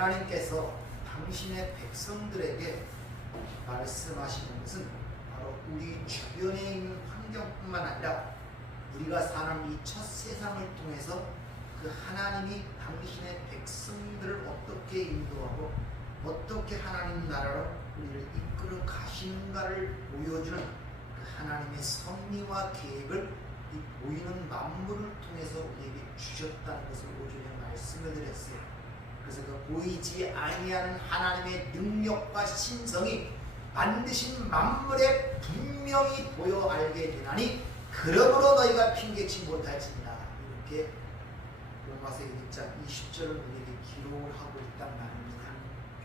하나님께서 당신의 백성들에게 말씀하시는 것은 바로 우리 주변에 있는 환경뿐만 아니라 우리가 사는 이 첫 세상을 통해서 그 하나님이 당신의 백성들을 어떻게 인도하고 어떻게 하나님 나라로 우리를 이끌어 가시는가를 보여주는 그 하나님의 섭리와 계획을 이 보이는 만물을 통해서 우리에게 주셨다는 것을 오전에 말씀을 드렸어요. 그래서 그 보이지 아니하는 하나님의 능력과 신성이 만드신 만물에 분명히 보여 알게 되나니 그러므로 너희가 핑계치 못할지니라. 이렇게 로마서 1장 20절을 우리에게 기록을 하고 있단 말입니다.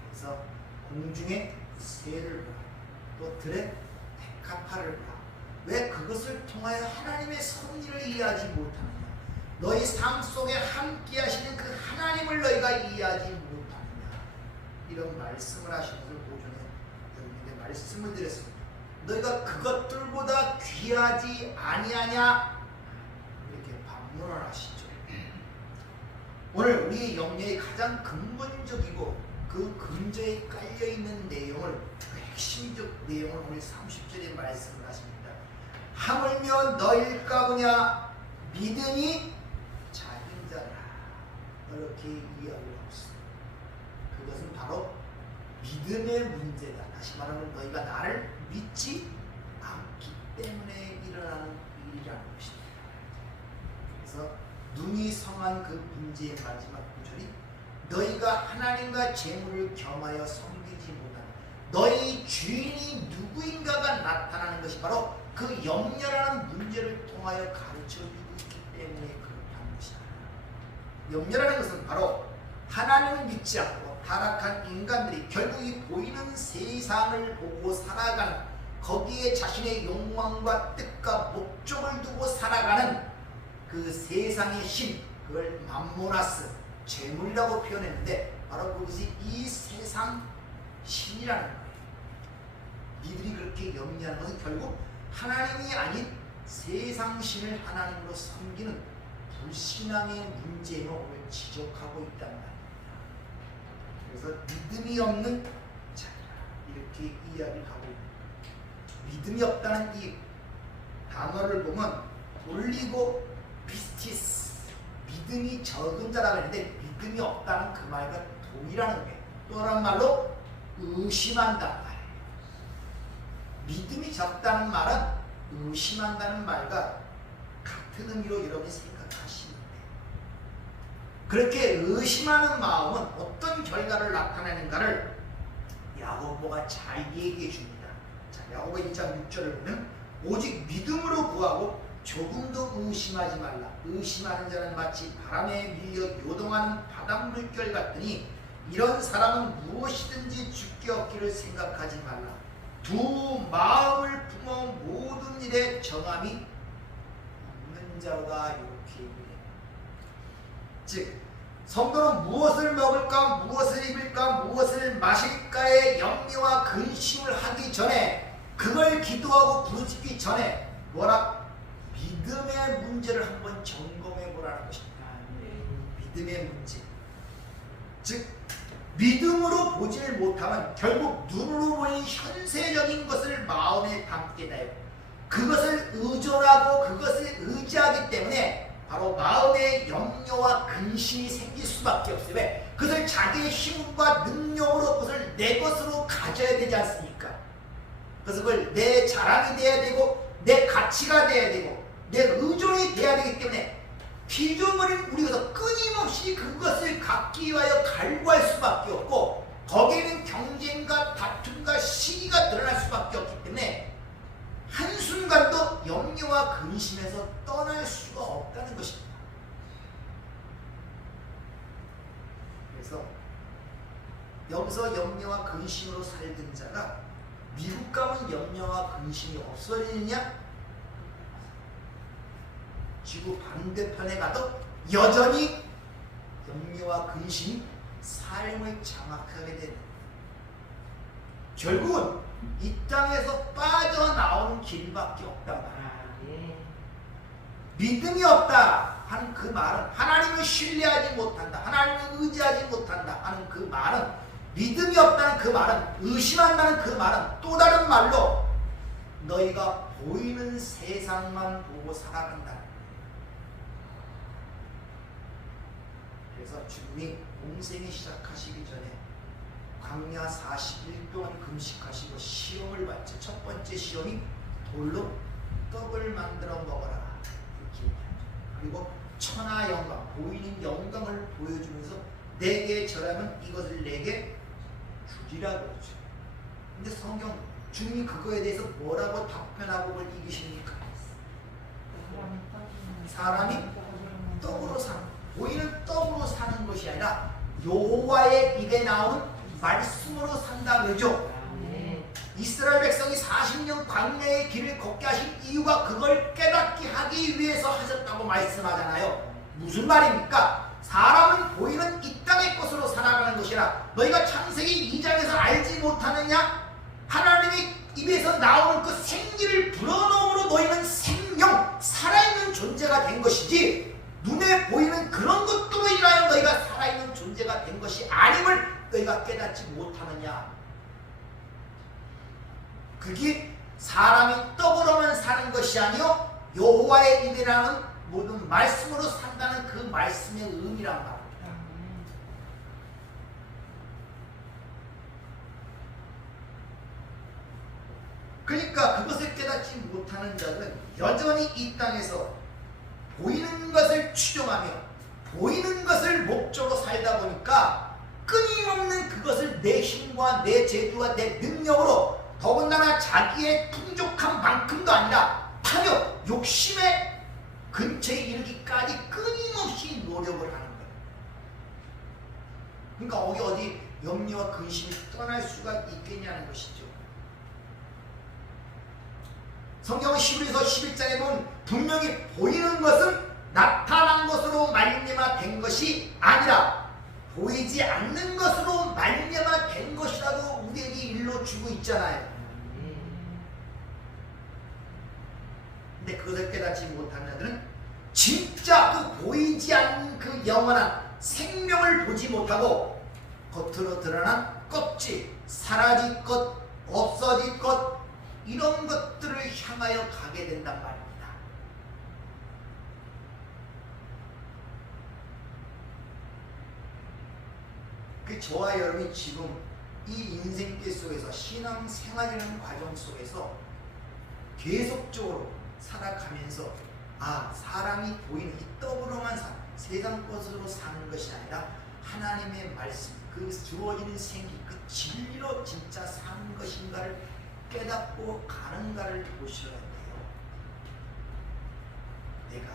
그래서 공중의 새를 보라, 또 들의 백합화를 보라. 왜 그것을 통하여 하나님의 섭리를 이해하지 못하느냐? 너희 삶 속에 함께 하시는 그 하나님을 너희가 이해하지 못하느냐? 이런 말씀을 하신 것을 오전에 여러분에게 말씀을 드렸습니다. 너희가 그것들보다 귀하지 아니하냐? 이렇게 반문을 하시죠. 오늘 우리의 영역의 가장 근본적이고 그 근저에 깔려있는 내용을, 그 핵심적 내용을 오늘 30절에 말씀을 하십니다. 하물며 너희일까 보냐 믿음이 작은 자라. 이렇게 이야기를 하고 있습니다. 그것은 바로 믿음의 문제다. 다시 말하면 너희가 나를 믿지 않기 때문에 일어나는 일이라는 것입니다. 그래서 눈이 성한 그 문제의 마지막 구절이 너희가 하나님과 재물을 겸하여 섬기지 못하는 너희 주인이 누구인가가 나타나는 것이 바로 그 염려라는 문제를 통하여 가르쳐주고 있기 때문에 그렇다는 것이다. 염려라는 것은 바로 하나님을 믿지 않고 타락한 인간들이 결국 이 보이는 세상을 보고 살아가는, 거기에 자신의 욕망과 뜻과 목적을 두고 살아가는 그 세상의 신, 그걸 맘모나스, 재물이라고 표현했는데 바로 그것이 이 세상 신이라는 거예요. 이들이 그렇게 염려하는 것은 결국 하나님이 아닌 세상 신을 하나님으로 섬기는 불신앙의 문제임을 오늘 지적하고 있단 말입니다. 그래서 믿음이 없는 자라, 이렇게 이야기를 하고 있습니다. 믿음이 없다는 이 단어를 보면 올리고 피스티스, 믿음이 적은 자라고 했는데 믿음이 없다는 그 말과 동일하는 거예요. 또 다른 말로 의심한다는 말이에요. 믿음이 적다는 말은 의심한다는 말과 같은 의미로 여러분이 생각하시면 돼요. 그렇게 의심하는 마음은 어떤 결과를 나타내는가를 야고보가 잘 얘기해 줍니다. 자, 야고보 1장 6절을 보면 오직 믿음으로 구하고 조금도 의심하지 말라. 의심하는 자는 마치 바람에 밀려 요동하는 바닷물결 같으니 이런 사람은 무엇이든지 죽게 얻기를 생각하지 말라. 두 마음을 품어 모든 일에 정함이 없는 자로다. 이렇게 얘기해요. 즉 성도는 무엇을 먹을까, 무엇을 입을까, 무엇을 마실까의 염려와 근심을 하기 전에, 그걸 기도하고 부르짖기 전에 뭐라? 믿음의 문제를 한번 점검해 보라는 것입니다. 믿음의 문제. 즉 믿음으로 보질 못하면 결국 눈으로 보이는 현세적인 것을 마음에 담게 돼요. 그것을 의존하고 그것을 의지하기 때문에 바로 마음에 염려와 근심이 생길 수밖에 없어요. 왜? 그것을 자기의 힘과 능력으로 그것을 내 것으로 가져야 되지 않습니까? 그래서 그걸 내 자랑이 돼야 되고 내 가치가 돼야 되고 내 의존이 돼야 되기 때문에 피조물인 우리가 끊임없이 그것을 갖기 위하여 갈구할 수밖에 없고 거기에는 경쟁과 다툼과 시기가 드러날 수밖에 없기 때문에 한순간도 염려와 근심에서 떠날 수가 없다는 것입니다. 그래서 여기서 염려와 근심으로 살던 자가 미국 가면 염려와 근심이 없어지느냐? 지구 반대편에 가도 여전히 염려와 근심이 삶을 장악하게 되는, 결국은 이 땅에서 빠져나오는 길밖에 없단 말이야. 믿음이 없다 하는 그 말은 하나님을 신뢰하지 못한다, 하나님을 의지하지 못한다 하는 그 말은, 믿음이 없다는 그 말은, 의심한다는 그 말은 또 다른 말로 너희가 보이는 세상만 보고 살아간다. 그래서 주님이 공생이 시작하시기 전에 광야 40일 동안 금식하시고 시험을 받죠. 첫 번째 시험이 돌로 떡을 만들어 먹어라, 이렇게 얘기하죠. 그리고 천하 영광, 보이는 영광을 보여주면서 내게 절하면 이것을 내게 주리라 그러죠. 근데 성경 주님이 그거에 대해서 뭐라고 답변하고 그걸 이기십니까? 사람이 떡으로 사는, 보이는 떡으로 사는 것이 아니라 여호와의 입에 나오는 말씀으로 산다 그러죠. 이스라엘 백성이 40년 광야의 길을 걷게 하신 이유가 그걸 깨닫게 하기 위해서 하셨다고 말씀하잖아요. 무슨 말입니까? 사람은 보이는 이 땅의 것으로 살아가는 것이라 너희가 창세기 2장에서 알지 못하느냐? 하나님의 입에서 나오는 그 생기를 불어넣음으로 너희는 생명, 살아있는 존재가 된 것이지, 눈에 보이는 그런 것들로 인하여 너희가 살아있는 존재가 된 것이 아님을 너희가 깨닫지 못하느냐. 그게 사람이 떡으로만 사는 것이 아니요 여호와의 입에 나오는 모든 말씀으로 산다는 그 말씀의 의미란 말입니다. 그러니까 그것을 깨닫지 못하는 자들은 여전히 이 땅에서 보이는 것을 추종하며 보이는 것을 목적으로 살다 보니까 끊임없는 그것을 내 힘과 내 재주와 내 능력으로, 더군다나 자기의 풍족한 만큼도 아니라 탐욕, 욕심의 근처에 이르기까지 끊임없이 노력을 하는 거예요. 그러니까 어디 염려와 근심이 떠날 수가 있겠냐는 것이죠. 성경은 히브리서 11장에 보면 분명히 보이는 것은 나타난 것으로 말미암아 된 것이 아니라 보이지 않는 것으로 말미암아 된 것이라고 우리에게 일러주고 있잖아요. 근데 그것을 깨닫지 못한 자들은 진짜 그 보이지 않는 그 영원한 생명을 보지 못하고 겉으로 드러난 껍질, 사라질 것, 없어질 것, 이런 것들을 향하여 가게 된단 말입니다. 그 저와 여러분이 지금 이 인생길 속에서 신앙생활이라는 과정 속에서 계속적으로 살아가면서 사람이 보이는 이 떡으로만 세상 것으로 사는 것이 아니라 하나님의 말씀, 그 주어지는 생기, 그 진리로 진짜 사는 것인가를 깨닫고 가는가를 보셔야 돼요. 내가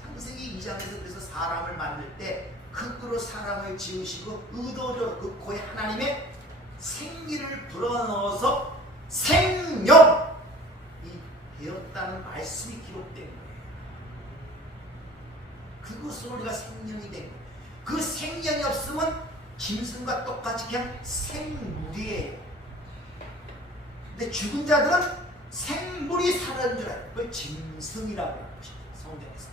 창세기 2장에서 그래서 사람을 만들 때 흙으로 사람을 지으시고 의도적으로 그 코에 하나님의 생기를 불어넣어서 생명이 되었다는 말씀이 기록된 거예요. 그것으로 우리가 생명이 된 거예요. 그 생명이 없으면 짐승과 똑같이 그냥 생물이에요. 근데 죽은 자들은 생물이 사는 줄 알아요. 그걸 짐승이라고 하는 것입니다. 성경에서.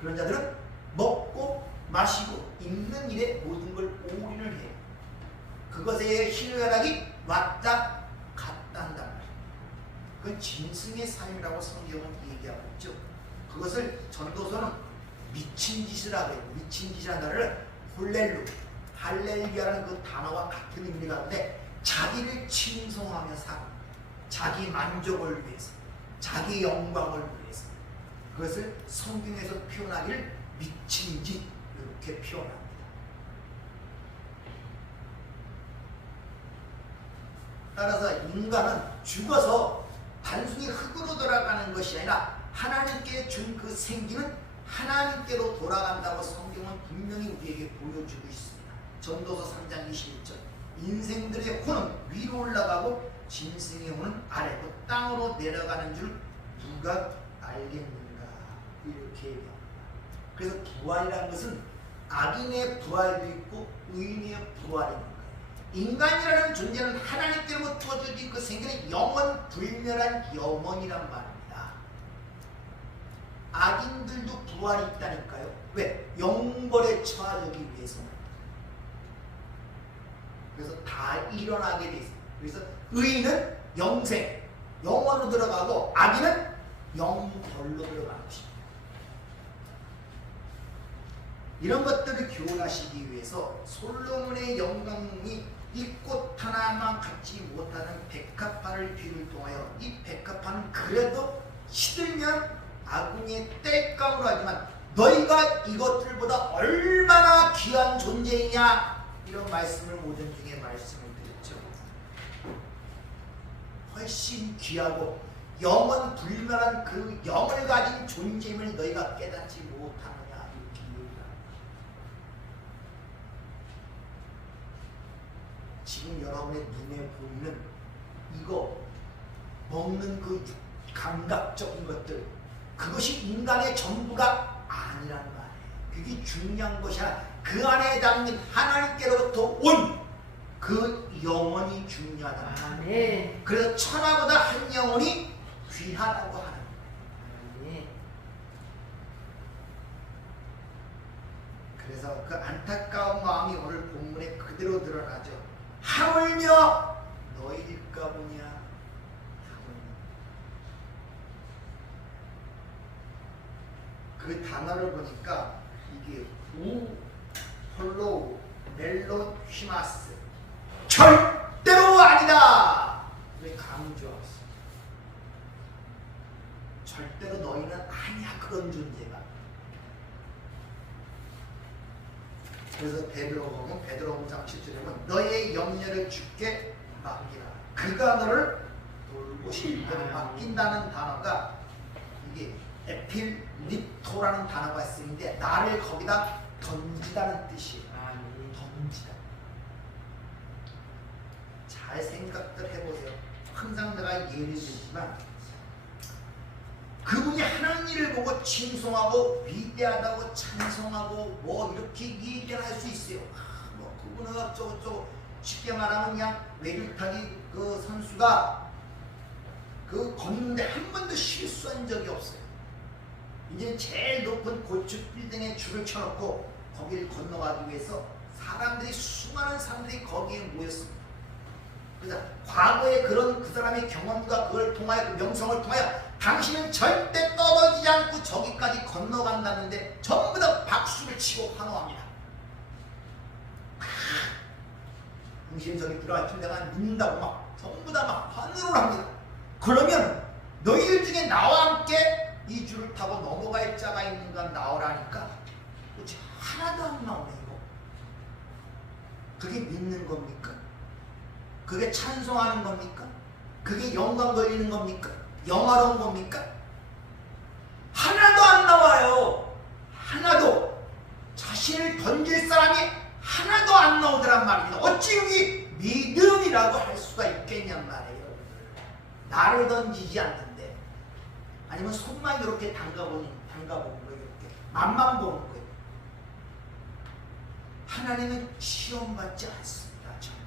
그런 자들은 먹고 마시고 입는 일에 모든 걸 올인을 해요. 그것에 희노애락이 왔다 갔다 한단 말이에요. 그건 짐승의 삶이라고 성경은 얘기하고 있죠. 그것을 전도서는 미친 짓이라고 해요. 미친 짓이라는 단어를 할렐루야라는 그 단어와 같은 의미가 있는데, 자기를 칭송하며 살아, 자기 만족을 위해서, 자기 영광을 위해서, 그것을 성경에서 표현하기를 미친 짓, 이렇게 표현합니다. 따라서 인간은 죽어서 단순히 흙으로 돌아가는 것이 아니라 하나님께 준 그 생기는 하나님께로 돌아간다고 성경은 분명히 우리에게 보여주고 있습니다. 전도서 3장 21절, 인생들의 혼은 위로 올라가고 짐승의 혼은 아래로 땅으로 내려가는 줄 누가 알겠는가, 이렇게 얘기합니다. 그래서 부활이라는 것은 악인의 부활도 있고 의인의 부활이 있는 거예요. 인간이라는 존재는 하나님께로부터 주어진 그 생기는 영원 불멸한 영혼이란 말입니다. 악인들도 부활이 있다니까요. 왜? 영벌에 처하기 위해서. 그래서 다 일어나게 돼 있어요. 그래서 의인은 영생, 영원으로 들어가고 악인은 영벌로 들어가는 것입니다. 이런 것들을 교훈하시기 위해서 솔로몬의 영광이 이 꽃 하나만 갖지 못하는 백합화를 귀를 통하여 이 백합화는 그래도 시들면 아궁이의 땔감으로 하지만 너희가 이것들보다 얼마나 귀한 존재이냐, 이런 말씀을 오전 중에 말씀을 드렸죠. 훨씬 귀하고 영원 불멸한 그 영을 가진 존재임을 너희가 깨닫지 못하느냐, 이렇게 얘기합니다. 지금 여러분의 눈에 보이는 이거 먹는 그 감각적인 것들, 그것이 인간의 전부가 아니란 말이에요. 그게 중요한 것이 아니라 그 안에 담긴 하나님께로부터 온 그 영혼이 중요하다. 아, 네. 그래서 천하보다 한 영혼이 귀하다고 하는 거예요. 네. 그래서 그 안타까운 마음이 오늘 본문에 그대로 드러나죠. 하물며 너희일까 보냐. 하물며. 그 단어를 보니까 이게 홀로 멜론 휘마스, 절대로 아니다. 왜 강조했어? 절대로 너희는 아니야, 그런 존재가. 그래서 베드로가 보면 베드로 5장 7절에 보면 너의 염려를 주께 맡기라. 그가 너를 돌보실 대로 맡긴다는 단어가 이게 에필립토라는 단어가 쓰는데 나를 거기다 던지다는 뜻이에요. 던지다. 잘 생각들 해보세요. 항상 내가 예를 들지만 그분이 하는 일을 보고 칭송하고 위대하다고 찬송하고 뭐 이렇게 얘기를 할 수 있어요. 뭐 그분은 어쩌고저쩌고. 쉽게 말하면 그냥 외줄타기 그 선수가 그 걷는데 한 번도 실수한 적이 없어요. 이제 제일 높은 고층 빌딩에 줄을 쳐놓고 거기를 건너가기 위해서 사람들이, 수많은 사람들이 거기에 모였습니다. 그래서 과거에 그런 그 사람의 경험과 그걸 통하여, 그 명성을 통하여 당신은 절대 떨어지지 않고 저기까지 건너간다는데 전부 다 박수를 치고 환호합니다. 당신이 저기 들어갔으면 내가 믿는다고 막 전부 다 막 환호를 합니다. 그러면 너희들 중에 나와 함께 이 줄을 타고 넘어갈 자가 있는가 나오라니까 하나도 안 나오네. 이거 그게 믿는 겁니까? 그게 찬송하는 겁니까? 그게 영광 돌리는 겁니까? 영화로운 겁니까? 하나도 안 나와요. 하나도. 자신을 던질 사람이 하나도 안 나오더란 말입니다. 어찌 여기 믿음이라고 할 수가 있겠냔 말이에요. 나를 던지지 않는데, 아니면 손만 이렇게 담가보는 거예요. 이렇게 맛만 보는 거예요. 하나님은 시험받지 않습니다. 절대.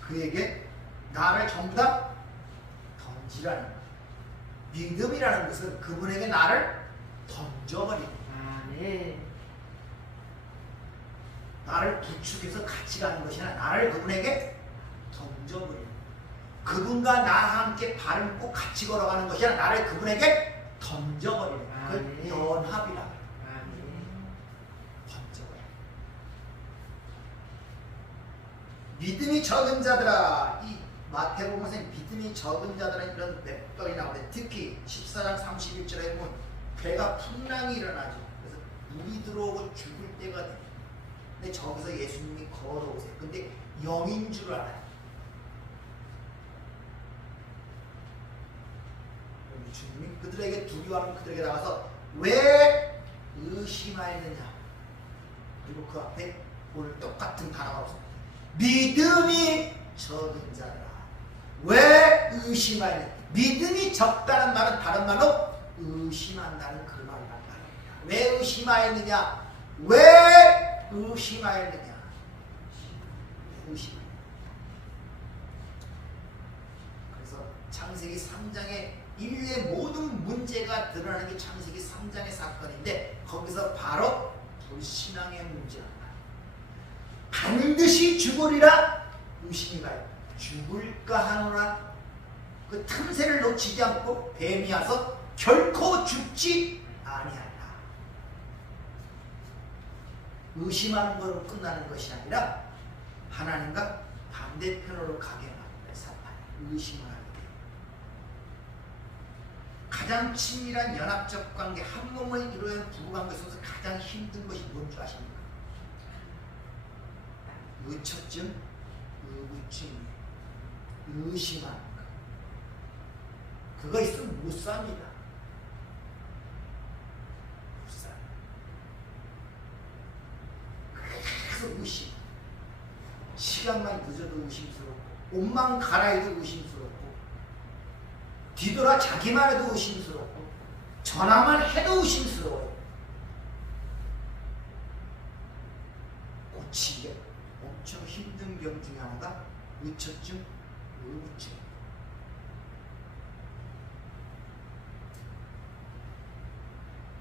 그에게 나를 전부 다 던지라는 거예요. 믿음이라는 것은 그분에게 나를 던져버리는 거예요. 아, 네. 나를 부축해서 같이 가는 것이 아니라 나를 그분에게 던져버리는 거예요. 그분과 나와 함께 발을 꼭 같이 걸어가는 것이 아니라 나를 그분에게 던져버리는 거예요. 그걸 네. 연합이라. 아, 네. 던져버려. 믿음이 적은 자들아. 이 마태복음에서 믿음이 적은 자들은 이런 몇 번이 나오는데, 특히 14장 31절에 보면 배가 풍랑이 일어나죠. 그래서 물이 들어오고 죽을 때가 돼요. 근데 저기서 예수님이 걸어오세요. 근데 영인 줄 알아요. 주님이 그들에게 두려워하는 그들에게 나가서 왜 의심하였느냐. 그리고 그 앞에 오늘 똑같은 단어가 없습니다. 믿음이 적은 자라. 왜 의심하느냐. 믿음이 적다는 말은 다른 말로 의심한다는 그 말이란 말입니다. 왜 의심하였느냐. 왜 의심하였느냐. 의심. 그래서 창세기 3장의 인류의 모든 문제가 드러나는 게 창세기 3장의 사건인데 거기서 바로 불신앙의 문제가 나와요. 반드시 죽으리라 의심인가요? 죽을까 하노라 그 틈새를 놓치지 않고 뱀이 와서 결코 죽지 아니하리라. 의심하는 것으로 끝나는 것이 아니라 하나님과 반대편으로 가게 만드는 사탄이 의심을 하게 돼요. 가장 친밀한 연합적 관계, 한 몸을 이루는 부부관계 속에서 가장 힘든 것이 뭔지 아십니까? 의처증, 의구증, 의심하는 것. 그거 있으면 못 삽니다. 못 삽니다. 계속 의심. 시간만 늦어도 의심스럽고 옷만 갈아입어도 의심스럽고 뒤돌아 자기만 해도 의심스럽고 전화만 해도 의심스러워요. 고치기가 엄청 힘든 병 중에 하나가 의처증, 의구증.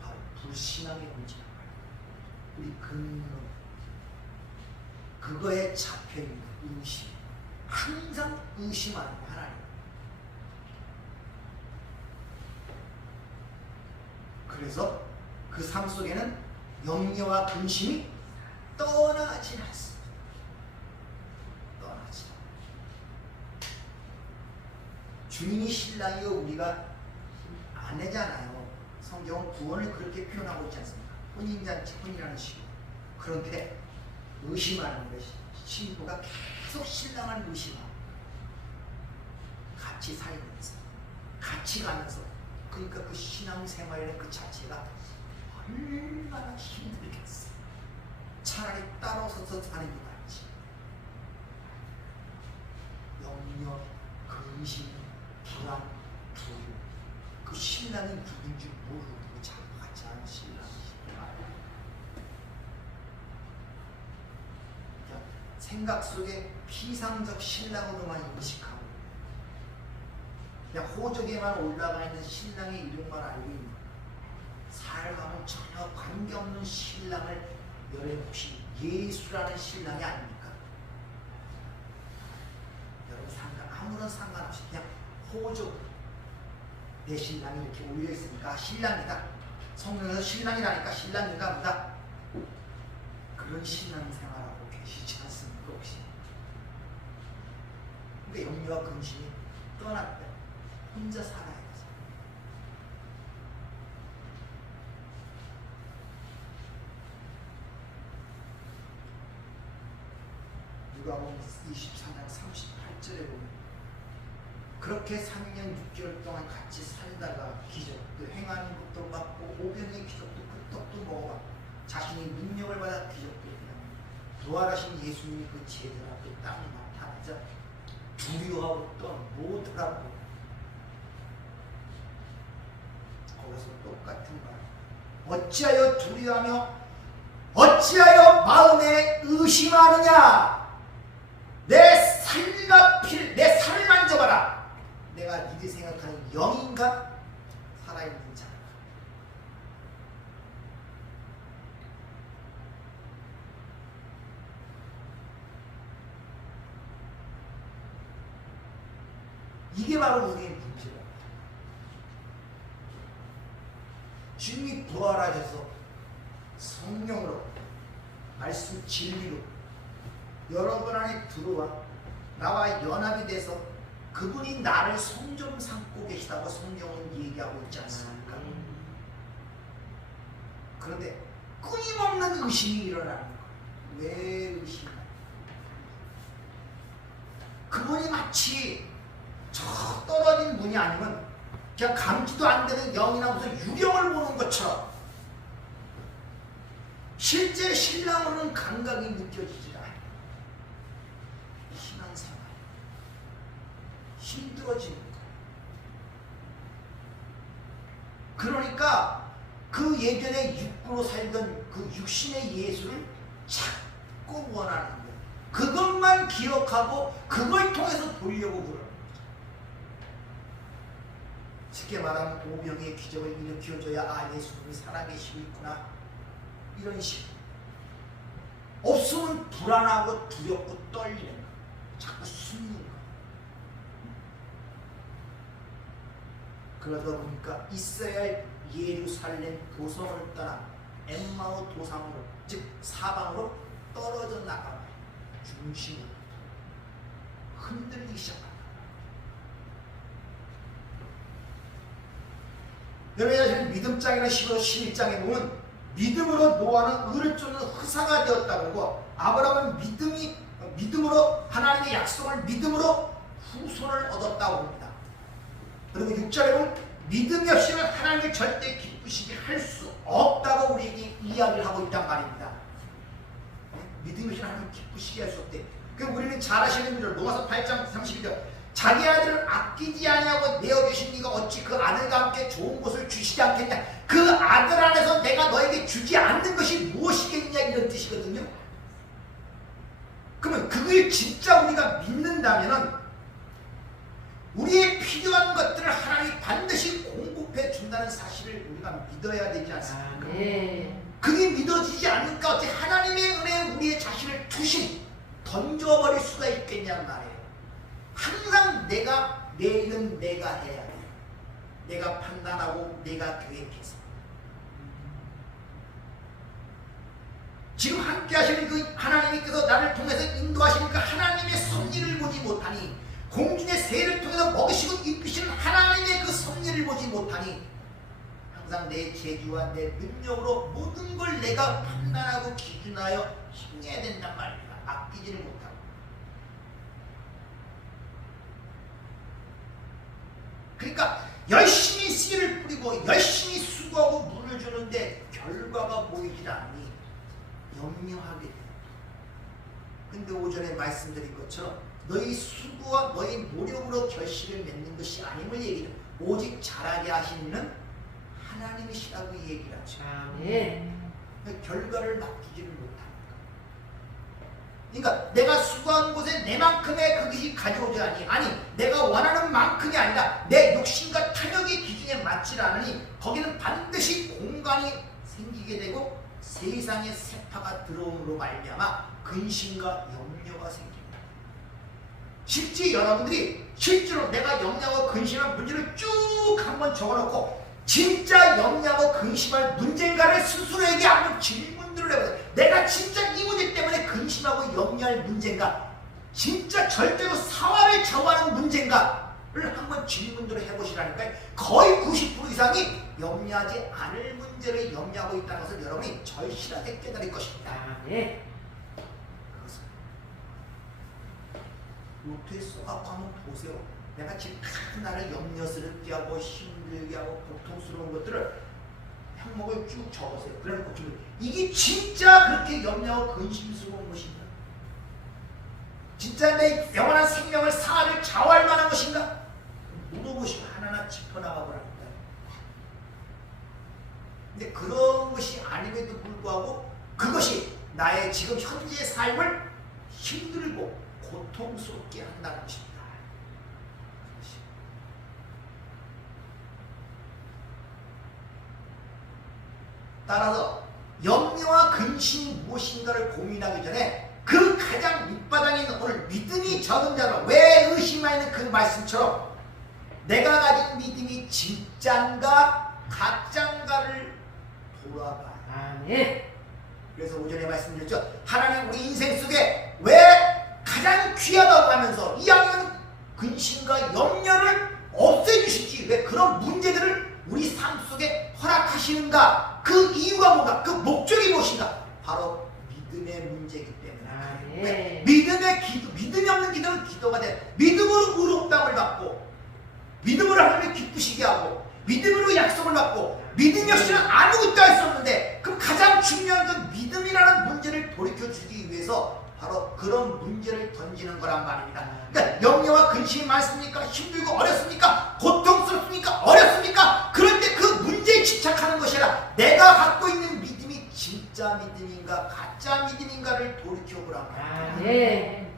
바로 불신앙의 문제라고 해요. 우리 근원 그거에 잡혀있는 의심, 항상 의심하는 하나님. 그래서 그 삶 속에는 염려와 근심이 떠나지 않습니다. 떠나지 않습니다. 주님이 신랑이요 우리가 아내잖아요. 성경은 구원을 그렇게 표현하고 있지 않습니까? 혼인잔치, 혼이라는 식으로. 그런데 의심하는 것이 신부가 계속 신랑을 의심하고 같이 살면서 같이 가면서 그러니까 그 신앙생활의 그 자체가 얼마나 힘들겠어. 차라리 따로 서서 사는 게 낫지. 염려, 근심, 불안, 두려움. 그 신랑이 누군지 모르고 자꾸 같이 하는 신랑이 생각 속에 피상적 신랑으로만 인식하고 그냥 호적에만 올라가 있는 신랑의 이름만 알고 있는 살과는 전혀 관계없는 신랑을 열어놓으신 예수라는 신랑이 아닙니까? 여러분 아무런 상관없이 그냥 호적 내 신랑이 이렇게 올려있으니까 신랑이다. 성령에서 신랑이라니까 신랑인가 보다. 그런 신랑 생활하고 계시지 않습니까 혹시? 근데 염려와 근심이 떠났다. 혼자 살아야 돼서. 누가복음 24장 38절에 보면 그렇게 3년 6개월 동안 같이 살다가 기적도 행하는 것도 받고 오병의 기적도 그 떡도 먹어봤고 자신이 능력을 받아 기적도 일어납니다. 부활하신 예수님이 그 제들 앞에 딱 나타나자 두려워하고 떠못하고 거기서 똑같은 말 어찌하여 두려워하며 어찌하여 마음에 의심하느냐. 내 살과 피를 내 살을 만져봐라. 내가 니들이 생각하는 영인가 살아있는 자인가. 이게 바로 우리의 문제다. 주님이 부활하셔서 성령으로 말씀 진리로 여러분 안에 들어와 나와 연합이 돼서 그분이 나를 성좀 삼고 계시다고 성경은 얘기하고 있지 않습니까? 그런데 끊임없는 의심이 일어나는 거예요. 왜 의심하냐? 그분이 마치 저 떨어진 분이 아니면 그냥 감지도 안 되는 영이나 무슨 유령을 보는 것처럼 실제 신랑으로는 감각이 느껴지지 않아요. 신앙생활 힘들어지는 거예요. 그러니까 그 예전에 육구로 살던 그 육신의 예수를 자꾸 원하는 거예요. 그것만 기억하고 그걸 통해서 보려고 그러는 거죠. 쉽게 말하면 오병의 기적을 일으켜줘야 아 예수님이 살아계시고 있구나 이런 식으로 없으면 불안하고 두렵고 떨리는 거 자꾸 숨는 거 그러다 보니까 있어야 할 예루살렘 도성을 떠나 엠마오 도상으로 즉 사방으로 떨어져 나가면 중심으로 흔들리기 시작합니다. 여러분 믿음장이나 11장에 보면 믿음으로 노아는 의를 쫓는 의사가 되었다고 하고 아브라함은 믿음으로 하나님의 약속을 믿음으로 후손을 얻었다고 합니다. 그리고 6절에 보면 믿음이 없이는 하나님을 절대 기쁘시게 할 수 없다고 우리에게 이야기를 하고 있단 말입니다. 믿음이 없이는 하나님을 기쁘시게 할 수 없대. 그럼 우리는 잘 아시는 분들 로마서 8장 32절 자기 아들을 아끼지 아니하고 내어주신 이가 어찌 그 아들과 함께 좋은 것을 주시지 않겠냐. 그 아들 안에서 내가 너에게 주지 않는 것이 무엇이겠냐 이런 뜻이거든요. 그러면 그걸 진짜 우리가 믿는다면은 우리의 필요한 것들을 하나님이 반드시 공급해 준다는 사실을 우리가 믿어야 되지 않습니까? 네. 그게 믿어지지 않으니까 어째 하나님의 은혜에 우리의 자신을 투신 던져버릴 수가 있겠냐는 말이에요. 항상 내 일은 내가 해야 돼. 내가 판단하고 내가 계획해서. 지금 함께 하시는 그 하나님께서 나를 통해서 인도하시니까 하나님의 섭리를 보지 못하니 공중의 새를 통해서 먹이시고 입히시는 하나님의 그 섭리를 보지 못하니 항상 내 재주와 내 능력으로 모든 걸 내가 판단하고 기준하여 행해야 된단 말입니다. 아끼지를 못하고. 그러니까 열심히 씨를 뿌리고 열심히 수고하고 물을 주는데 결과가 보이질 않으니 염려하게 됩니다. 근데 오전에 말씀드린 것처럼 너희 수고와 너희 노력으로 결실을 맺는 것이 아님을 얘기해요. 오직 잘하게 하시는 하나님이시라고 얘기를 하죠. 네. 결과를 맡기지를 못합니다. 그러니까 내가 수고한 곳에 내만큼의 그것이 가져오지 아니 내가 원하는 만큼이 아니라 내 욕심과 탐욕의 기준에 맞지 않으니 거기는 반드시 공간이 생기게 되고 세상의 세파가 들어옴으로 말미암아 근심과 염려가 생깁니다. 실제 여러분들이 실제로 내가 염려하고 근심한 문제를 쭉 한번 적어놓고 진짜 염려하고 근심할 문제인가를 스스로에게 한번 질문들을 해보세요. 내가 진짜 이 문제 때문에 근심하고 염려할 문제인가? 진짜 절대로 사활을 좌우하는 문제인가를 한번 질문들을 해보시라니까요. 거의 90% 이상이 염려하지 않을 문제를 염려하고 있다는 것을 여러분이 절실하게 깨달을 것입니다. 네. 그것은 노트에 써갖고 한번 보세요. 내가 지금 다 나를 염려스럽게 하고 힘들게 하고 고통스러운 것들을 항목을 쭉 적으세요. 그래놓고 이게 진짜 그렇게 염려하고 근심스러운 것인가? 진짜 내 영원한 생명을 사활을 좌우할 만한 것인가? 물어보시고 하나하나 짚어나가보라니까요. 근데 그런 것이 아님에도 불구하고 그것이 나의 지금 현재의 삶을 힘들고 고통스럽게 한다는 것입니다. 따라서 염려와 근심이 무엇인가를 고민하기 전에 그 가장 밑바닥에 있는 오늘 믿음이 적은 자로 왜 의심하는 그 말씀처럼 내가 가진 믿음이 진짠가 가짠가를 돌아봐요. 네. 그래서 오전에 말씀드렸죠. 하나님 우리 인생 속에 왜 가장 귀하다고 하면서 이왕이면 근심과 염려를 없애주시지 왜 그런 문제들을 우리 삶 속에 허락하시는가? 그 이유가 뭔가? 그 목적이 무엇인가? 바로 믿음의 문제이기 때문에. 네. 믿음의 기도, 믿음이 없는 기도는 기도가 돼. 믿음으로 의롭다함을 받고, 믿음으로 하나님을 기쁘시게 하고, 믿음으로 약속을 받고, 믿음이 없이는 아무것도 할 수 없는데, 그럼 가장 중요한 건 믿음이라는 문제를 돌이켜주기 위해서 바로 그런 문제를 던지는 거란 말입니다. 그러니까 염려와 근심이 많습니까? 힘들고 어렵습니까? 고통스럽습니까? 어렵습니까? 그럴 때 그 문제에 집착하는 것이 아니라 내가 갖고 있는 믿음이 진짜 믿음인가 가짜 믿음인가를 돌이켜보란 말입니다. 네.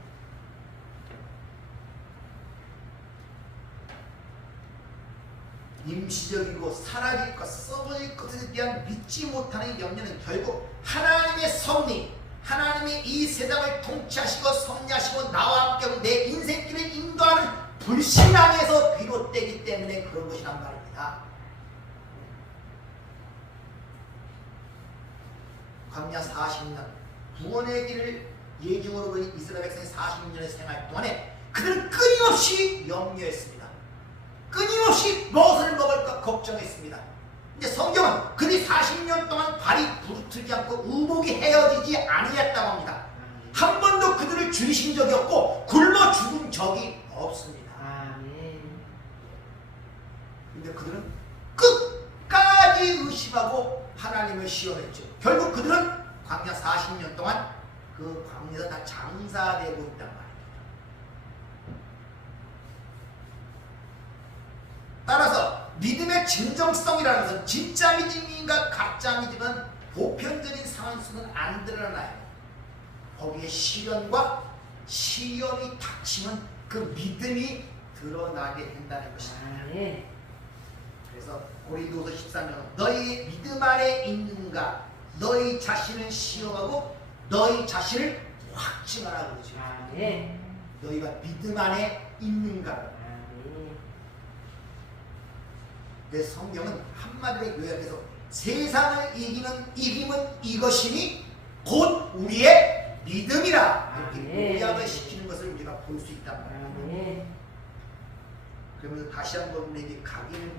임시적이고 사라질 것, 썩어질 것에 대한 믿지 못하는 염려는 결국 하나님의 섭리, 하나님이 이 세상을 통치하시고 섭리하시고 나와 함께 내 인생길을 인도하는 불신앙에서 비롯되기 때문에 그런 것이란 말입니다. 광야 40년 구원의 길을 예중으로 그 이스라엘 백성이 40년의 생활 동안에 그들은 끊임없이 염려했습니다. 끊임없이 무엇을 먹을까 걱정했습니다. 근데 성경은 그들이 40년 동안 발이 부르트지 않고 의복이 헤어지지 아니했다고 합니다. 한 번도 그들을 죽이신 적이 없고 굶어 죽은 적이 없습니다. 근데 그들은 끝까지 의심하고 하나님을 시험했죠. 결국 그들은 광야 40년 동안 그 광야에서 다 장사되고 있단 말입니다. 따라서 믿음의 진정성이라는 것은 진짜 믿음인가 가짜 믿음은 보편적인 상황 속은 안 드러나요. 거기에 시련과 시험이 닥치면 그 믿음이 드러나게 된다는 것입니다. 그래서 고린도서 13장 너희 믿음 안에 있는가 너희 자신을 시험하고 너희 자신을 확증하라 그러죠. 너희가 믿음 안에 있는가. 그래서 성경은 한마디로 요약해서 세상을 이김은 이것이니 곧 우리의 믿음이라 이렇게 요약을 시키는 것을 우리가 볼 수 있단 말이에요. 그러면서 다시 한번 우리에게 각인을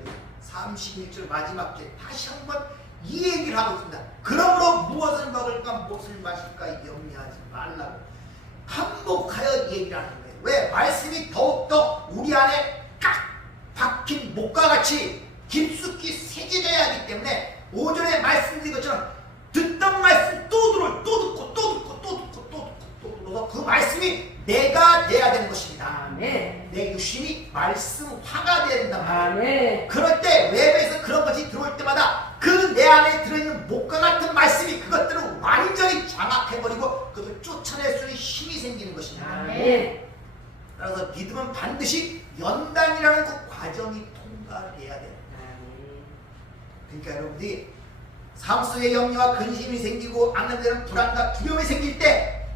31절 마지막 절 다시 한번 이 얘기를 하고 있습니다. 그러므로 무엇을 먹을까 무엇을 마실까 염려하지 말라고 반복하여 얘기를 하는 거예요. 왜? 말씀이 더욱더 우리 안에 깍 박힌 목과 같이 깊숙이 새겨져야 하기 때문에 오전에 말씀드린 것처럼 듣던 말씀 또 들어 또 듣고 또 듣고 또 듣고 또 듣고 또 들어서 그 말씀이 내가 돼야 되는 것입니다. 내 육신이 말씀화가 돼야 된단 말이에요. 그럴 때 외부에서 그런 것이 들어올 때마다 그 내 안에 들어있는 목과 같은 말씀이 그것들을 완전히 장악해버리고 그것을 쫓아낼 수 있는 힘이 생기는 것입니다. 그래서 믿음은 반드시 연단이라는 그 과정이 통과돼야 돼요. 그러니까 여러분들이 삶 속에 염려와 근심이 생기고 악남되는 불안과 두려움이 생길 때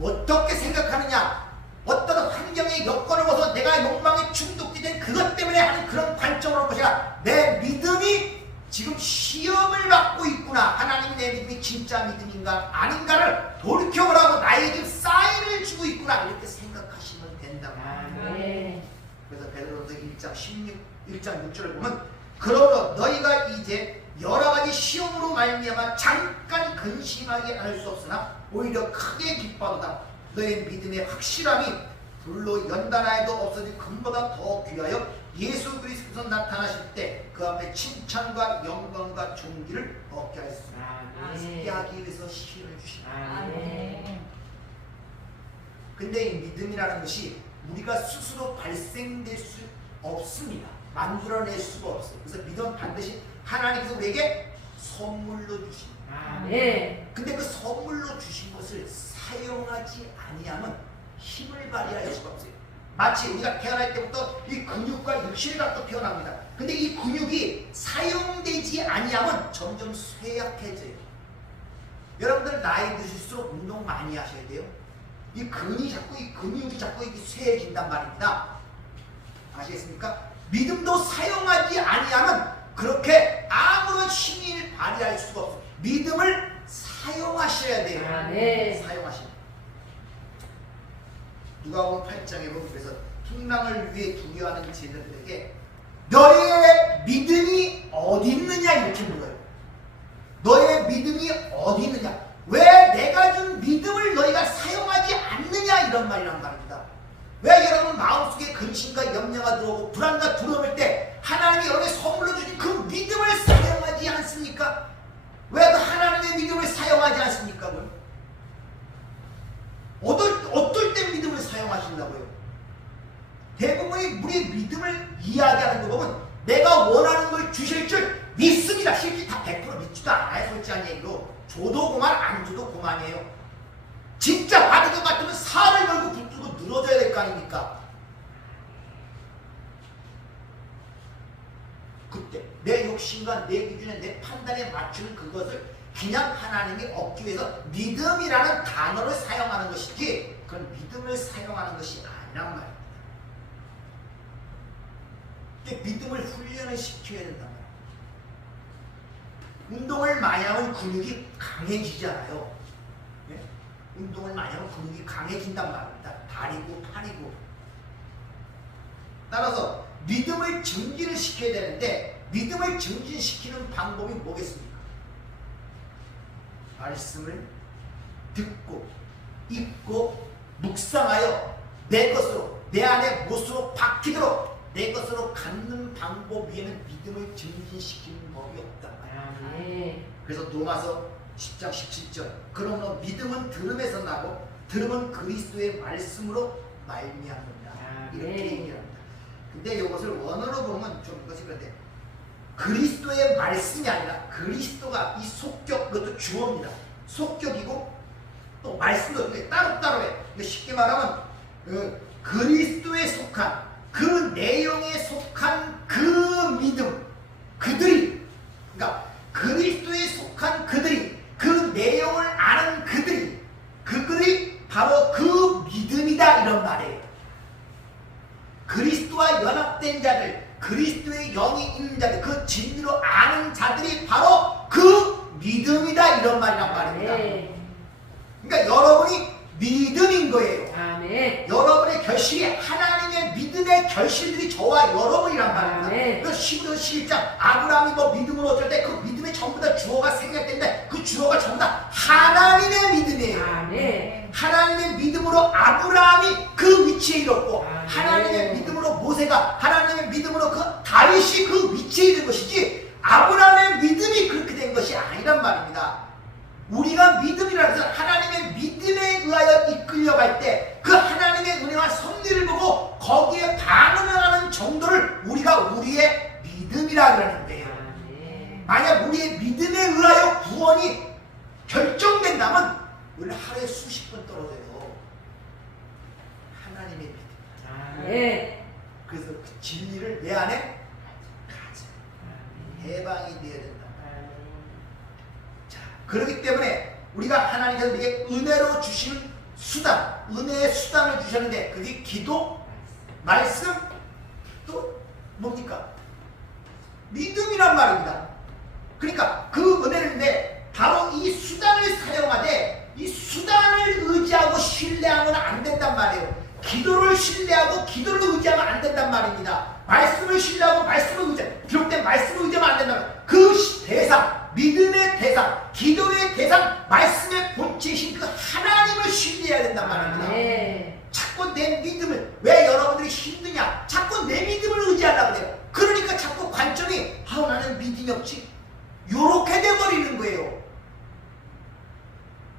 어떻게 생각하느냐, 어떤 환경의 여건을 벗어 내가 욕망에 중독된 그것 때문에 하는 그런 관점으로 볼 것이라 내 믿음이 지금 시험을 받고 있구나, 하나님이 내 믿음이 진짜 믿음인가 아닌가를 돌이켜보라고 나에게 지금 사인을 주고 있구나 이렇게 생각하시면 된다. 그래서 베드로서 1장 6절을 보면 그러므로 너희가 이제 여러 가지 시험으로 말미암아 잠깐 근심하게 할 수 없으나 오히려 크게 기뻐하도다. 너희 믿음의 확실함이 불로 연단하여도 없어질 금보다 더 귀하여 예수 그리스도께서 나타나실 때 그 앞에 칭찬과 영광과 존귀를 얻게 하였습니다. 하기 위해서 시험을 주십니다. 근데 이 믿음이라는 것이 우리가 스스로 발생될 수 없습니다. 만들어낼 수가 없어요. 그래서 믿음은 반드시 하나님께서 우리에게 선물로 주십니다. 근데 그 선물로 주신 것을 사용하지 아니하면 힘을 발휘할 수가 없어요. 마치 우리가 태어날 때부터 이 근육과 육신을 갖고 태어납니다. 근데 이 근육이 사용되지 아니하면 점점 쇠약해져요. 여러분들 나이 드실수록 운동 많이 하셔야 돼요. 이 근육이 자꾸 이렇게 쇠해진단 말입니다. 아시겠습니까? 믿음도 사용하지 아니하면 그렇게 아무런 힘을 발휘할 수가 없어요. 믿음을 사용하셔야 돼요. 사용하시면. 누가복음 8장에 보면 그래서 풍랑을 위해 두려워하는 제자들에게 너의 믿음이 어디 있느냐 이렇게 물어요. 너의 믿음이 어디 있느냐? 왜 내가 준 믿음을 너희가 사용하지 않느냐 이런 말이란 말입니다. 왜 여러분 마음속에 근심과 염려가 들어오고 불안과 두려움일 때 하나님이 여러분의 선물로 주신 그 믿음을 사용하지 않습니까? 왜 그 하나님의 믿음을 사용하지 않습니까? 어떨 때 믿음을 사용하신다고요? 대부분이 우리 믿음을 이야기하는 거 보면 내가 원하는 걸 주실 줄 믿습니다. 실제 다 100% 믿지도 않아요. 솔직한 얘기로. 줘도 그만 안 줘도 그만이에요. 진짜 받을 것 같으면 살을 걸고 붙들고 늘어져야 될 거 아닙니까? 그때 내 욕심과 내 기준에 내 판단에 맞추는 그것을 그냥 하나님이 얻기 위해서 믿음이라는 단어를 사용하는 것이지 그건 믿음을 사용하는 것이 아니란 말입니다. 믿음을 훈련을 시켜야 된단 말이에요. 운동을 많이 하면 근육이 강해지잖아요. 예? 운동을 많이 하면 근육이 강해진단 말입니다. 다리고 팔이고. 따라서 믿음을 증진을 시켜야 되는데 믿음을 증진시키는 방법이 뭐겠습니까? 말씀을 듣고 읽고 묵상하여 내 것으로 내 안에 못으로 박히도록 내 것으로 갖는 방법 위에는 믿음을 증진시키는 법이 없다. 아멘. 그래서 로마서 10장 17절 그러므로 믿음은 들음에서 나고 들음은 그리스도의 말씀으로 말미암는다. 이렇게 얘기를 합니다. 근데 이것을 원어로 보면 좀 이것이 그런데 그리스도의 말씀이 아니라 그리스도가 이 속격 그것도 주어입니다. 속격이고 또 말씀도 따로따로 해. 쉽게 말하면 그리스도에 속한 그 내용에 속한 그 믿음 그들이 그러니까 그리스도에 속한 그들이 그 내용을 아는 그들이 바로 그 믿음이다 이런 말이에요. 그리스도와 연합된 자들 그리스도의 영이 있는 자들 그 진리로 아는 자들이 바로 그 믿음이다 이런 말이란 말입니다. 그러니까 여러분이 믿음인 거예요. 아멘. 여러분의 결실이 하나님의 믿음의 결실들이 저와 여러분이란 말입니다. 그 시부터 11장 아브라함이 뭐 믿음으로 어쩔 때 그 믿음에 전부 다 주어가 생략된데 그 주어가 전부 다 하나님의 믿음이에요. 아멘. 하나님의 믿음으로 아브라함이 그 위치에 이뤘고 아멘. 하나님의 믿음으로 모세가 하나님의 믿음으로 그 다윗이 그 위치에 이른 것이지 아브라함의 믿음이 그렇게 된 것이 아니란 말입니다. 우리가 믿음이라 해서 하나님의 믿음에 의하여 이끌려갈 때 그 하나님의 은혜와 섭리를 보고 거기에 반응을 하는 정도를 우리가 우리의 믿음이라 그러는 거예요. 만약 우리의 믿음에 의하여 구원이 결정된다면 우리는 하루에 수십 번 떨어져요. 하나님의 믿음. 그래서 그 진리를 내 안에 가져. 해방이 되어야 된다. 자, 그렇기 때문에 우리가 하나님께서 우리에게 은혜로 주시는 수단, 은혜의 수단을 주셨는데 그게 기도, 말씀, 또 뭡니까? 믿음이란 말입니다. 그러니까 그 은혜인데 바로 이 수단을 사용하되 이 수단을 의지하고 신뢰하면 안 된단 말이에요. 기도를 신뢰하고 기도를 의지하면 안 된단 말입니다. 말씀을 신뢰하고 말씀을 의지하면 기록된 말씀을 의지하면 안 된단 말이에요. 그 대상, 믿음의 대상, 기도의 대상, 말씀의 본체이신 그 하나님을 신뢰해야 된단 말입니다. 자꾸 내 믿음을 왜 여러분들이 힘드냐? 자꾸 내 믿음을 의지하려고 그래요. 그러니까 자꾸 관점이 나는 믿음이 없지 요렇게 돼버리는 거예요.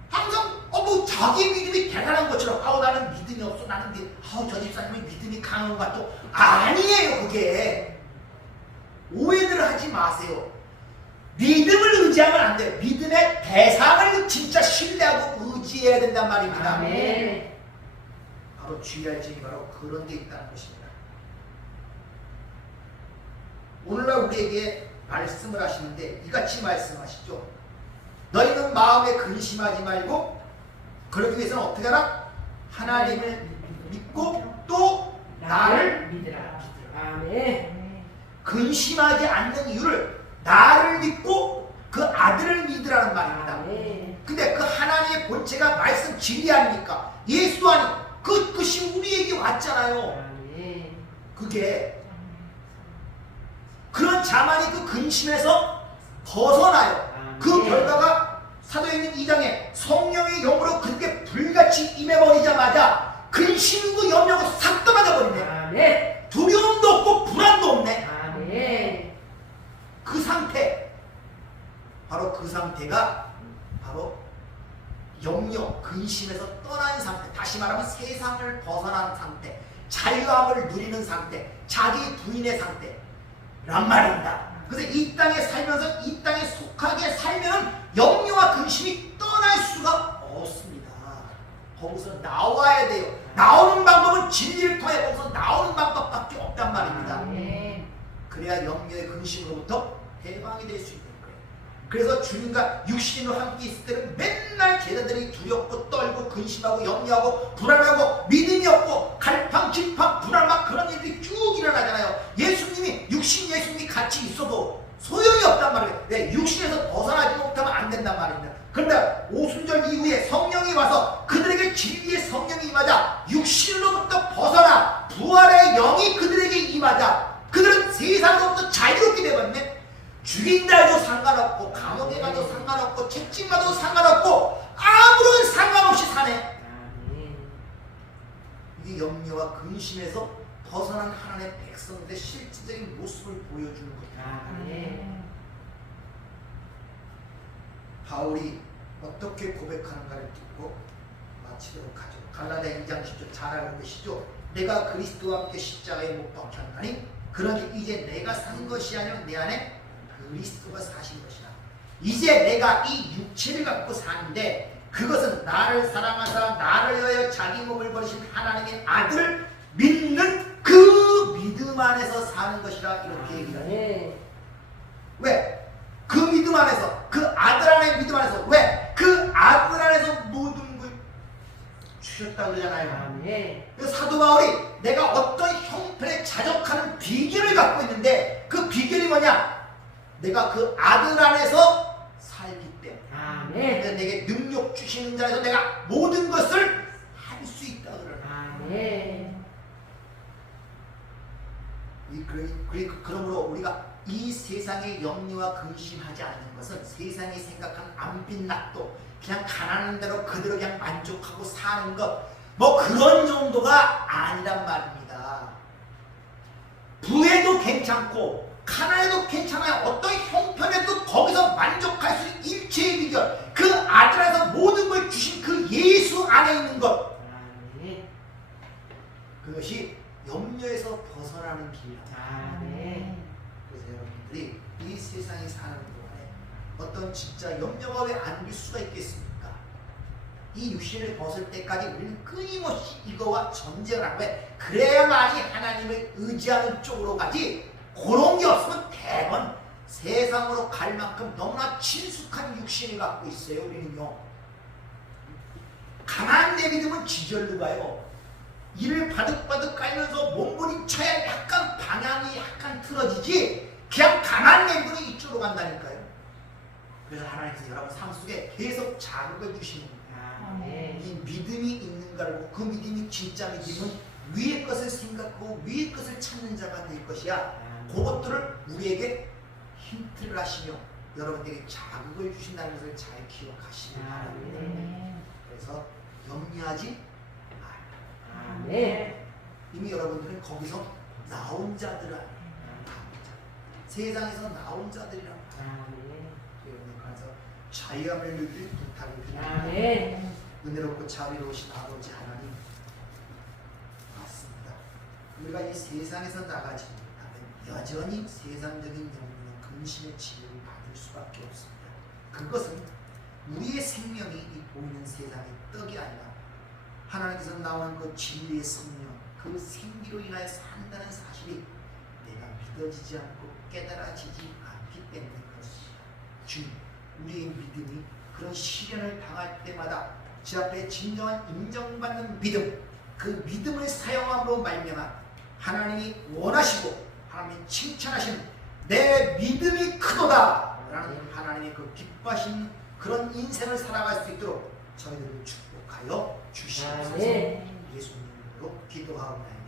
항상 뭐 자기 믿음이 대단한 것처럼 나는 믿음이 없어 나는 저 집사님은 믿음이 강한 것 같아. 아니에요. 그게 오해를 하지 마세요. 믿음을 의지하면 안 돼요. 믿음의 대상을 진짜 신뢰하고 의지해야 된단 말입니다. 아멘. 바로 주의할 점이 바로 그런 데 있다는 것입니다. 오늘날 우리에게 말씀을 하시는데 이같이 말씀하시죠. 너희는 마음에 근심하지 말고 그러기 위해서는 어떻게 하라? 하나님을 믿고 또 나를 믿으라. 아멘. 근심하지 않는 이유를 나를 믿고 그 아들을 믿으라는 말입니다. 근데 그 하나님의 본체가 말씀 진리 아닙니까? 예수도 아니고 그것이 우리에게 왔잖아요. 그게 그런 자만이 그 근심에서 벗어나요. 그 결과가 사도행전 2장에 성령의 영으로 그렇게 불같이 임해버리자마자 근심과 염려가 싹 떠나가 버리네. 두려움도 없고 불안도 없네. 그 상태, 바로 그 상태가 바로 염려, 근심에서 떠난 상태, 다시 말하면 세상을 벗어난 상태, 자유함을 누리는 상태, 자기 부인의 상태란 말입니다. 그래서 이 땅에 살면서 이 땅에 속하게 살면 염려와 근심이 떠날 수가 없습니다. 거기서 나와야 돼요. 나오는 방법은 진리를 통해 거기서 나오는 방법밖에 없단 말입니다. 그래야 염려의 근심으로부터 해방이 될 수 있는 거예요. 그래서 주님과 육신으로 함께 있을 때는 맨날 제자들이 두렵고 떨고 근심하고 염려하고 불안하고 믿음이 없고 갈팡질팡 불안막 그런 일들이 쭉 일어나잖아요. 예수님이 육신 예수님이 같이 있어도 소용이 없단 말이에요. 왜? 육신에서 벗어나지 못하면 안 된단 말입니다. 그런데 오순절 이후에 성령이 와서 그들에게 진리의 성령이 임하자 육신으로부터 벗어나 부활의 영이 그들에게 임하자 그들은 세상으로부터 자유롭게 되었네. 죽인다 해도 상관없고 감옥에 가도 상관없고 채찍맞아도 상관없고 아무런 상관없이 사네. 이게 염려와 근심에서 벗어난 하나님의 백성들의 실질적인 모습을 보여주는 거예요. 바울이 어떻게 고백하는가를 듣고 마치도록 하죠. 갈라디아 2장 10절 잘 알고 계시죠? 내가 그리스도와 함께 십자가에 못 박혔나니 그러니 이제 내가 산 것이 아니라 내 안에 그리스도가 사신 것이라. 이제 내가 이 육체를 갖고 사는데 그것은 나를 사랑하사 나를 위하여 자기 몸을 버리신 하나님의 아들을 믿는 그 믿음 안에서 사는 것이라 이렇게 얘기해요. 왜? 그 믿음 안에서 그 아들 안에 믿음 안에서 왜? 그 아들 안에서 모든 걸 주셨다고 그러잖아요. 그래서 사도 바울이 내가 어떤 형편에 자족하는 비결을 갖고 있는데 그 비결이 뭐냐? 내가 그 아들 안에서 살기 때문에 내게 능력 주시는 자에서 내가 모든 것을 할 수 있다고 그러네. 그러므로 우리가 이 세상에 염려와 근심하지 않는 것은 세상이 생각하는 안빈낙도 그냥 가난한 대로 그대로 그냥 만족하고 사는 것 뭐 그런 정도가 아니란 말입니다. 부해도 괜찮고 가난해도 괜찮아요. 어떤 형편에도 거기서 만족할 수 있는 일체의 비결 그 아들 안에서 모든 걸 주신 그 예수 안에 있는 것 그것이 염려에서 벗어나는 길이다. 그래서 여러분들이 이 세상에 사는 동안에 어떤 진짜 염려가 왜 안 될 수가 있겠습니까? 이 육신을 벗을 때까지 우리는 끊임없이 이거와 전쟁을 하고 그래야만이 하나님을 의지하는 쪽으로 가지 그런 게 없으면 대번 세상으로 갈 만큼 너무나 친숙한 육신을 갖고 있어요. 우리는요. 가만히 내비두면 지절로 가요. 이를 바득바득 깔면서 몸부림쳐야 약간 방향이 약간 틀어지지 그냥 가만히 내비두면 이쪽으로 간다니까요. 그래서 하나님께서 여러분 삶 속에 계속 자극을 주시는 거예요. 이 믿음이 있는가를 보고 그 믿음이 진짜 믿음은 위의 것을 생각하고 위의 것을 찾는 자가 될 것이야. 그것들을 우리에게 힌트를 하시며 여러분들에게 자극을 주신다는 것을 잘 기억하시기 바랍니다. 그래서 염려하지 말아요. 이미 여러분들은 거기서 나온 자들 아니에요. 세상에서 나온 자들이란 말이에요. 그래서 자유함을 누릴 부탁을 드립니다. 은혜롭고 자비로우신 아버지 하나님 맞습니다. 우리가 이 세상에서 나가지 못하면 여전히 세상적인 염려와 근심의 치료를 받을 수밖에 없습니다. 그것은 우리의 생명이 이 보이는 세상의 떡이 아니라 하나님께서 나온 그 진리의 성령 그 생기로 인하여 산다는 사실이 내가 믿어지지 않고 깨달아지지 않기 때문에 그렇습니다. 주님, 우리의 믿음이 그런 시련을 당할 때마다 제 앞에 진정한 인정받는 믿음 그 믿음을 사용함으로 말미암아 하나님이 원하시고 하나님이 칭찬하시는 내 믿음이 크도다 라는 하나님의 그 기뻐하신 그런 인생을 살아갈 수 있도록 저희들을 축복하여 주시옵소서. 예수님으로 기도하옵나이다.